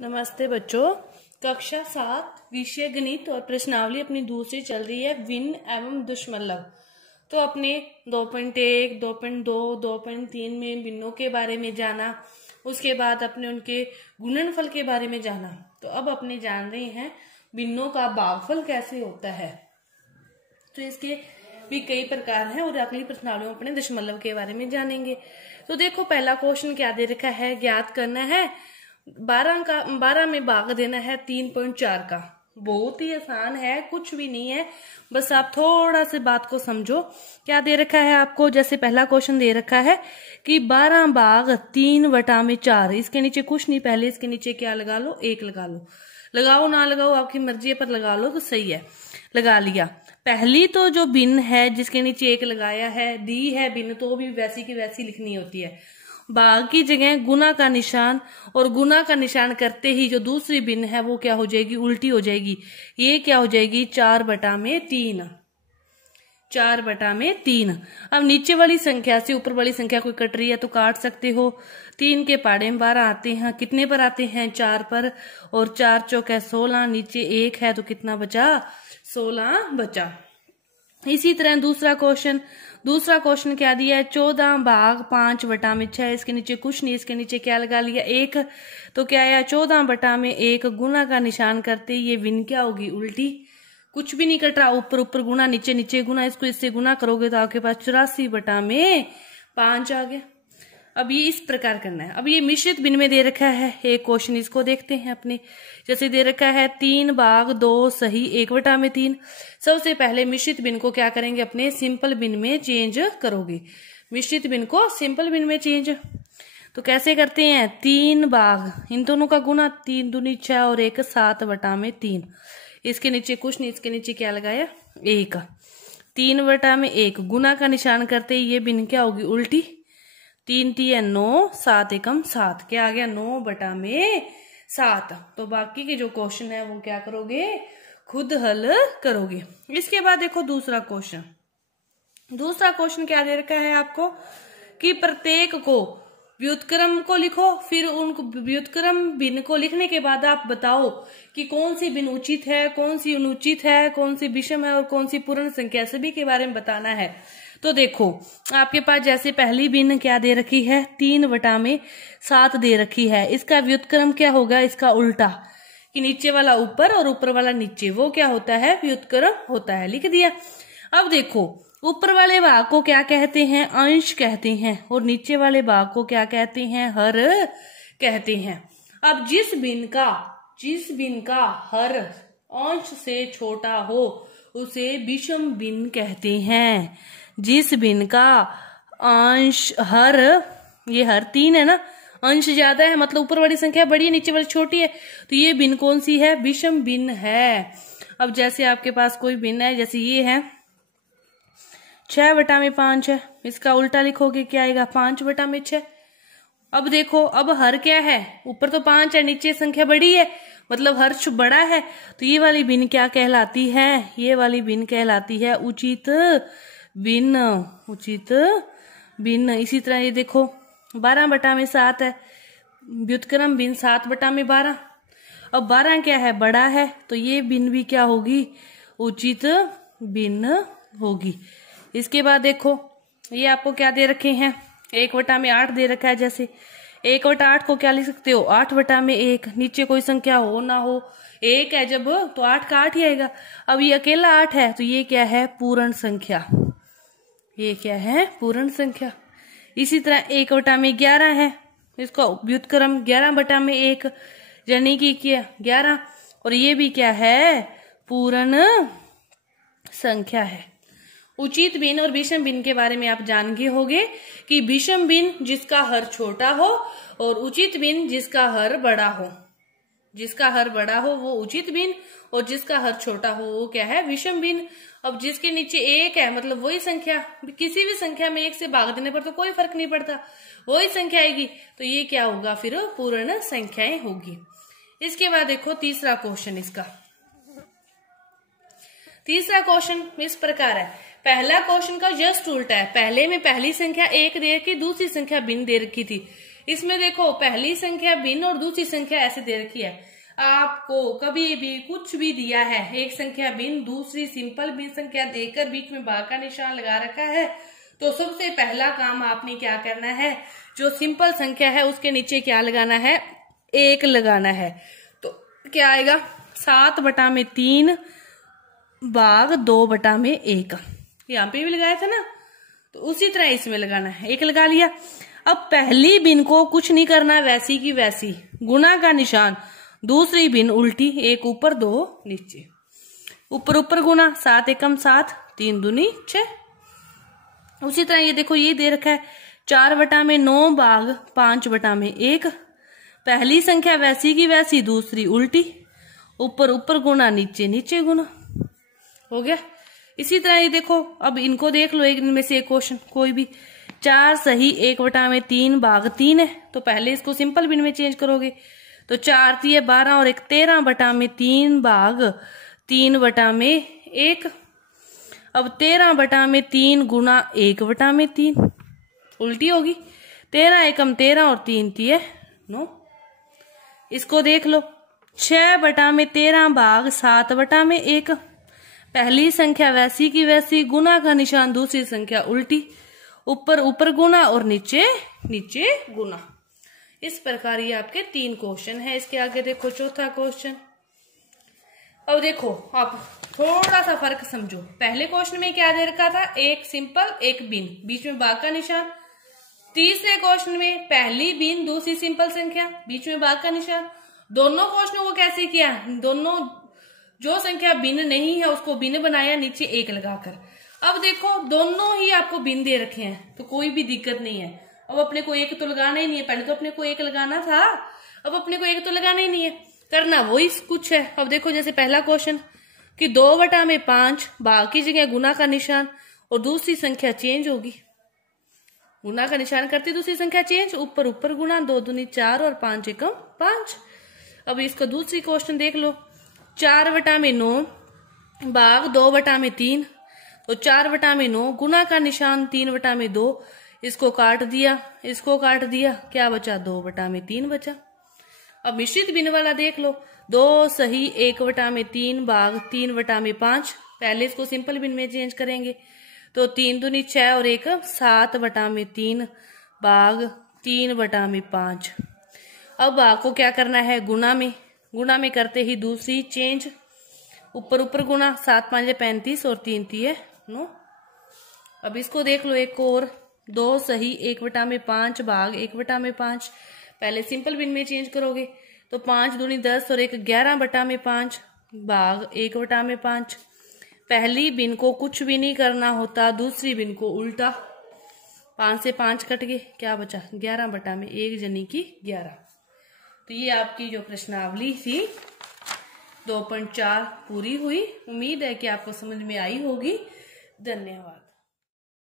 नमस्ते बच्चों। कक्षा 7 विषय गणित और प्रश्नावली अपनी दूसरी चल रही है भिन्न एवं दुष्मलव। तो अपने 2.1, 2.2, 2.3 में भिन्नों के बारे में जाना, उसके बाद अपने उनके गुणनफल के बारे में जाना। तो अब अपने जान रहे हैं भिन्नों का भागफल कैसे होता है। तो इसके भी कई प्रकार हैं और अगली प्रश्नावलियों अपने दशमलव के बारे में जानेंगे। तो देखो पहला क्वेश्चन क्या दे रखा है, ज्ञात करना है 12 में भाग देना है 3.4 का। बहुत ही आसान है, कुछ भी नहीं है, बस आप थोड़ा से बात को समझो। क्या दे रखा है आपको, जैसे पहला क्वेश्चन दे रखा है कि 12 भाग 3/4। इसके नीचे कुछ नहीं, पहले इसके नीचे क्या लगा लो, 1 लगा लो। लगाओ ना लगाओ आपकी मर्जी पर, लगा लो तो सही है, लगा लिया। पहली तो जो भिन्न है जिसके नीचे 1 लगाया है, दी है भिन्न, तो भी वैसी की वैसी लिखनी होती है। भाग की जगह गुना का निशान, और गुना का निशान करते ही जो दूसरी भिन्न है वो क्या हो जाएगी, उल्टी हो जाएगी। ये क्या हो जाएगी 4/3। 4/3। अब नीचे वाली संख्या से ऊपर वाली संख्या कोई कट रही है तो काट सकते हो। 3 के पाड़े में 12 आते हैं, कितने पर आते हैं, 4 पर, और 4 चौक 16, नीचे 1 है तो कितना बचा, 16 बचा। इसी तरह दूसरा क्वेश्चन क्या दिया है, 14 भाग 5/6। इसके नीचे कुछ नहीं, इसके नीचे क्या लगा लिया, 1, तो क्या आया 14/1। गुना का निशान करते ये भिन्न क्या होगी, उल्टी। कुछ भी नहीं कट रहा, ऊपर ऊपर गुना, नीचे नीचे गुना, इसको इससे गुना करोगे तो आपके पास 84/5 आ गया। अब ये इस प्रकार करना है। अब ये मिश्रित भिन्न में दे रखा है एक क्वेश्चन, इसको देखते हैं अपने। जैसे दे रखा है 3 भाग 2 सही 1/3। सबसे पहले मिश्रित भिन्न को क्या करेंगे, अपने सिंपल भिन्न में चेंज करोगे। मिश्रित भिन्न को सिंपल भिन्न में चेंज तो कैसे करते हैं, 3 भाग, इन दोनों का गुना, 3 दूनी 6 और 1 7/3। इसके नीचे कुछ नहीं, इसके नीचे क्या लगाया, 1। 3/1 गुना का निशान करते ये भिन्न क्या होगी, उल्टी। 3 3 9, 7 एकम 7, क्या आ गया 9/7। तो बाकी के जो क्वेश्चन है वो क्या करोगे, खुद हल करोगे। इसके बाद देखो दूसरा क्वेश्चन क्या दे रखा है आपको कि प्रत्येक को व्युत्क्रम को लिखो, फिर उन व्युत्क्रम भिन्न को लिखने के बाद आप बताओ कि कौन सी भिन्न उचित है, कौन सी अनुचित है, कौन सी विषम है और कौन सी पूर्ण संख्या, सभी के बारे में बताना है। तो देखो आपके पास जैसे पहली भिन्न क्या दे रखी है, 3/7 दे रखी है। इसका व्युत्क्रम क्या होगा, इसका उल्टा, कि नीचे वाला ऊपर और ऊपर वाला नीचे, वो क्या होता है, व्युत्क्रम होता है। लिख दिया। अब देखो ऊपर वाले भाग को क्या कहते हैं, अंश कहते हैं, और नीचे वाले भाग को क्या कहते हैं, हर कहते हैं। अब जिस भिन्न का हर अंश से छोटा हो उसे विषम भिन्न कहते हैं। जिस भिन्न का अंश हर, ये हर 3 है ना, अंश ज्यादा है मतलब ऊपर वाली संख्या बड़ी है नीचे वाली छोटी है, तो ये भिन्न कौन सी है, विषम भिन्न है। अब जैसे आपके पास कोई भिन्न है, जैसे ये है 6/5 है, इसका उल्टा लिखोगे क्या आएगा, 5/6। अब देखो अब हर क्या है, ऊपर तो 5 है, नीचे संख्या बड़ी है मतलब हर बड़ा है, तो ये वाली भिन्न क्या कहलाती है, ये वाली भिन्न कहलाती है उचित भिन्न। उचित भिन्न। इसी तरह ये देखो 12/7 है, व्युत्क्रम भिन्न 7/12। अब 12 क्या है, बड़ा है, तो ये भिन्न भी क्या होगी, उचित भिन्न होगी। इसके बाद देखो ये आपको क्या दे रखे हैं, 1/8 दे रखा है। जैसे 1/8 को क्या लिख सकते हो, 8/1। नीचे कोई संख्या हो ना हो, 1 है जब तो 8 का 8 ही आएगा। अब ये अकेला 8 है तो ये क्या है, पूर्ण संख्या। ये क्या है, पूर्ण संख्या। इसी तरह 1/11 है, इसको व्युत्क्रम 11/1 यानी कि क्या 11, और ये भी क्या है, पूर्ण संख्या है। उचित भिन्न और विषम भिन्न के बारे में आप जान गए होंगे कि विषम भिन्न जिसका हर छोटा हो और उचित भिन्न जिसका हर बड़ा हो। जिसका हर बड़ा हो वो उचित भिन्न और जिसका हर छोटा हो वो क्या है, विषम भिन्न। अब जिसके नीचे 1 है मतलब वही संख्या, किसी भी संख्या में 1 से भाग देने पर तो कोई फर्क नहीं पड़ता, वही संख्या आएगी, तो ये क्या होगा, फिर पूर्ण संख्याएं होगी। इसके बाद देखो तीसरा क्वेश्चन, तीसरा क्वेश्चन इस प्रकार है। पहला क्वेश्चन का जस्ट उल्टा है, पहले में पहली संख्या 1 दे रखी, दूसरी संख्या भिन्न दे रखी थी। इसमें देखो पहली संख्या भिन्न और दूसरी संख्या ऐसे दे रखी है। आपको कभी भी कुछ भी दिया है, एक संख्या भिन्न दूसरी सिंपल भिन्न संख्या देकर बीच में भाग का निशान लगा रखा है, तो सबसे पहला काम आपने क्या करना है, जो सिंपल संख्या है उसके नीचे क्या लगाना है, 1 लगाना है। तो क्या आएगा 7/3 भाग 2/1। यहाँ पे भी लगाया था ना, तो उसी तरह इसमें लगाना है, 1 लगा लिया। अब पहली भिन्न को कुछ नहीं करना, वैसी की वैसी गुना का निशान, दूसरी भिन्न उल्टी, 1 ऊपर 2 नीचे, ऊपर ऊपर गुना, 7 एकम 7, 3 दूनी 6। उसी तरह ये देखो ये दे रखा है 4/9 भाग 5/1। पहली संख्या वैसी की वैसी, दूसरी उल्टी, ऊपर ऊपर गुना, नीचे नीचे गुना, हो गया। इसी तरह ये देखो, अब इनको देख लो, एक इनमें से एक क्वेश्चन कोई भी, 4 सही 1/3 भाग 3 है, तो पहले इसको सिंपल भिन्न में चेंज करोगे, तो 4 3 12 और 1 13/3 भाग 3/1। अब 13/3 गुना 1/3 उल्टी होगी, 13 एकम 13 और 3 3 9। इसको देख लो 6/13 भाग 7/1। पहली संख्या वैसी की वैसी, गुना का निशान, दूसरी संख्या उल्टी, ऊपर ऊपर गुना और नीचे नीचे गुना। इस प्रकार ये आपके 3 क्वेश्चन है। इसके आगे देखो चौथा क्वेश्चन। अब देखो आप थोड़ा सा फर्क समझो, पहले क्वेश्चन में क्या दे रखा था, एक सिंपल एक भिन्न, बीच में भाग का निशान। तीसरे क्वेश्चन में पहली भिन्न दूसरी सिंपल संख्या, बीच में भाग का निशान। दोनों क्वेश्चनों को कैसे किया, दोनों जो संख्या भिन्न नहीं है उसको भिन्न बनाया, नीचे 1 लगाकर। अब देखो दोनों ही आपको भिन्न दे रखे हैं, तो कोई भी दिक्कत नहीं है। अब अपने को 1 तो लगाना ही नहीं है, पहले तो अपने को 1 लगाना था, अब अपने को 1 तो लगाना ही नहीं है, करना वही कुछ है। अब देखो जैसे पहला क्वेश्चन कि 2/5 भाग की जगह गुना का निशान, और दूसरी संख्या चेंज होगी, गुना का निशान करती दूसरी संख्या चेंज, ऊपर ऊपर गुना, 2 दूनी 4 और 5 एकम 5। अब इसका दूसरी क्वेश्चन देख लो, 4/9 भाग 2/3, तो 4/9 गुना का निशान 3/2, इसको काट दिया, इसको काट दिया, क्या बचा 2/3 बचा। अब मिश्रित भिन्न वाला देख लो, 2 सही 1/3 भाग 3/5। पहले इसको सिंपल भिन्न में चेंज करेंगे, तो 3 दूनी 6 और 1 7/3 भाग 3/5। अब भाग को क्या करना है, गुना में, गुना में करते ही दूसरी चेंज, ऊपर ऊपर गुना, 7 5 35 और 3 3 9। अब इसको देख लो एक और, 2 सही 1/5 भाग 1/5। पहले सिंपल भिन्न में चेंज करोगे, तो 5 दूनी 10 और 1 11/5 भाग 1/5। पहली भिन्न को कुछ भी नहीं करना होता, दूसरी भिन्न को उल्टा, 5 से 5 कट गए, क्या बचा 11/1 जनी की 11। तो ये आपकी जो प्रश्नावली थी 2.4 पूरी हुई। उम्मीद है कि आपको समझ में आई होगी। धन्यवाद।